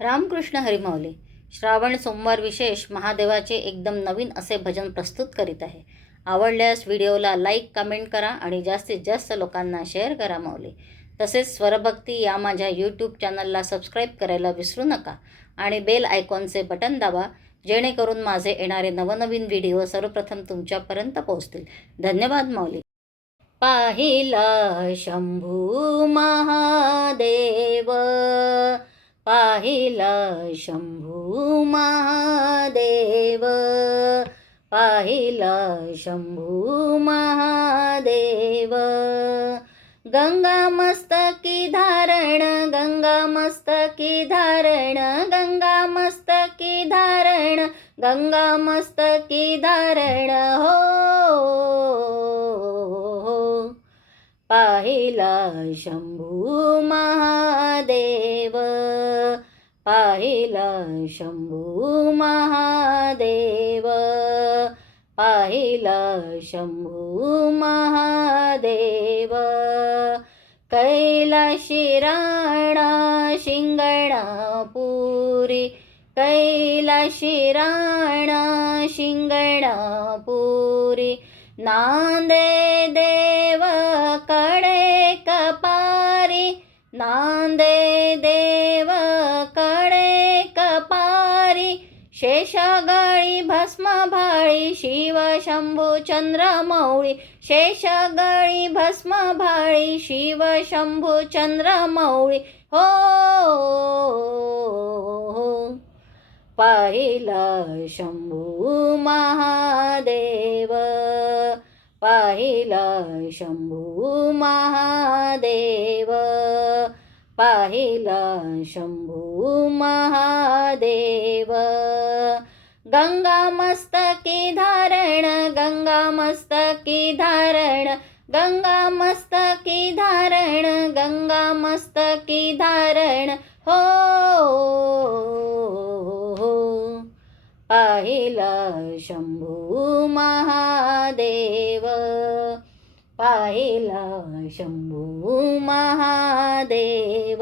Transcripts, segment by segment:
रामकृष्ण हरिमाऊली. श्रावण सोमवार विशेष महादेवाचे एकदम नवीन असे भजन प्रस्तुत करीत आहे. आवडल्यास व्हिडिओला लाईक कमेंट करा आणि जास्तीत जास्त लोकांना शेअर करा माऊली. तसेच स्वरभक्ती या माझ्या यूट्यूब चॅनलला सबस्क्राईब करायला विसरू नका आणि बेल आयकॉनचे बटन दाबा, जेणेकरून माझे येणारे नवनवीन व्हिडिओ सर्वप्रथम तुमच्यापर्यंत पोहोचतील. धन्यवाद माऊली. पाहिला शंभू महादेव, पाहिला शंभू महादेव, पाहिला शंभू महादेव. गंगा मस्तकी धारण, गंगा मस्तकी धारण, गंगा मस्तकी धारण, गंगा मस्तकी धारण हो. पाहिला शंभू महादेव, पाहिला शंभू महादेव, पाहिला शंभू महादेव. कैलाशी राणा शिंगणापुरी, कैलाशी राणा शिंगणापुरी. नांदे देव कडे कपारी, नांदे देव कडे कपारी. शेषगळी भस्म भाळी शिव शंभू चंद्रमौळी, शेषगळी भस्म भाळी शिव शंभू चंद्रमौळी हो. पाहिला शंभू महादेव, पाहिला शंभू महादेव, पाहिला शंभू महादेव. गंगा मस्तकी धारण, गंगा मस्तकी धारण, गंगा मस्तकी धारण, गंगा मस्तकी धारण हो. पाहिला शंभू महादेव, पाहिला शंभू महादेव,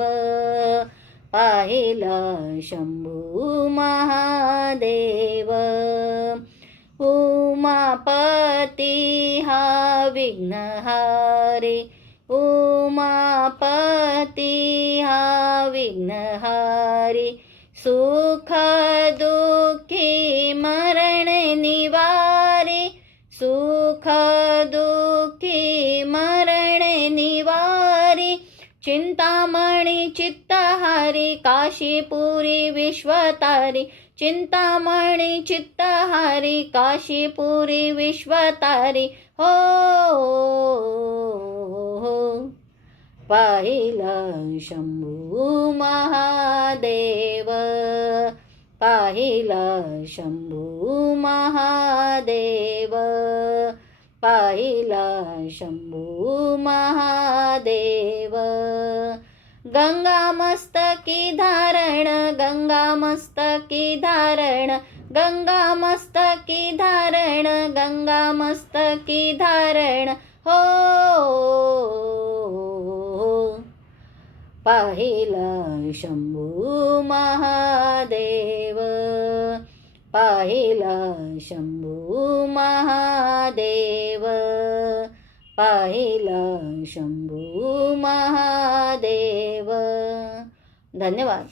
पाहिला शंभू महादेव. उमापती हा विघ्नहारी, उमापती हा विघ्नहारी. सुख दुःखी मरण निवारी, सुख दुःखी मरण निवारी. चिंतामणी चित्तहारी काशीपुरी विश्वतारी, चिंतामणी चित्तहारी काशीपुरी विश्वतारी हो. पाहिला शंभू महादेव, पाहिला शंभू महादेव, पाहिला शंभू महादेव. गंगा मस्तकी धारण, गंगा मस्तकी धारण, गंगा मस्तकी धारण, गंगा मस्तकी धारण हो. पाहिला शंभू महादेव, पाहिला शंभू महादेव, पाहिला शंभू महादेव. धन्यवाद.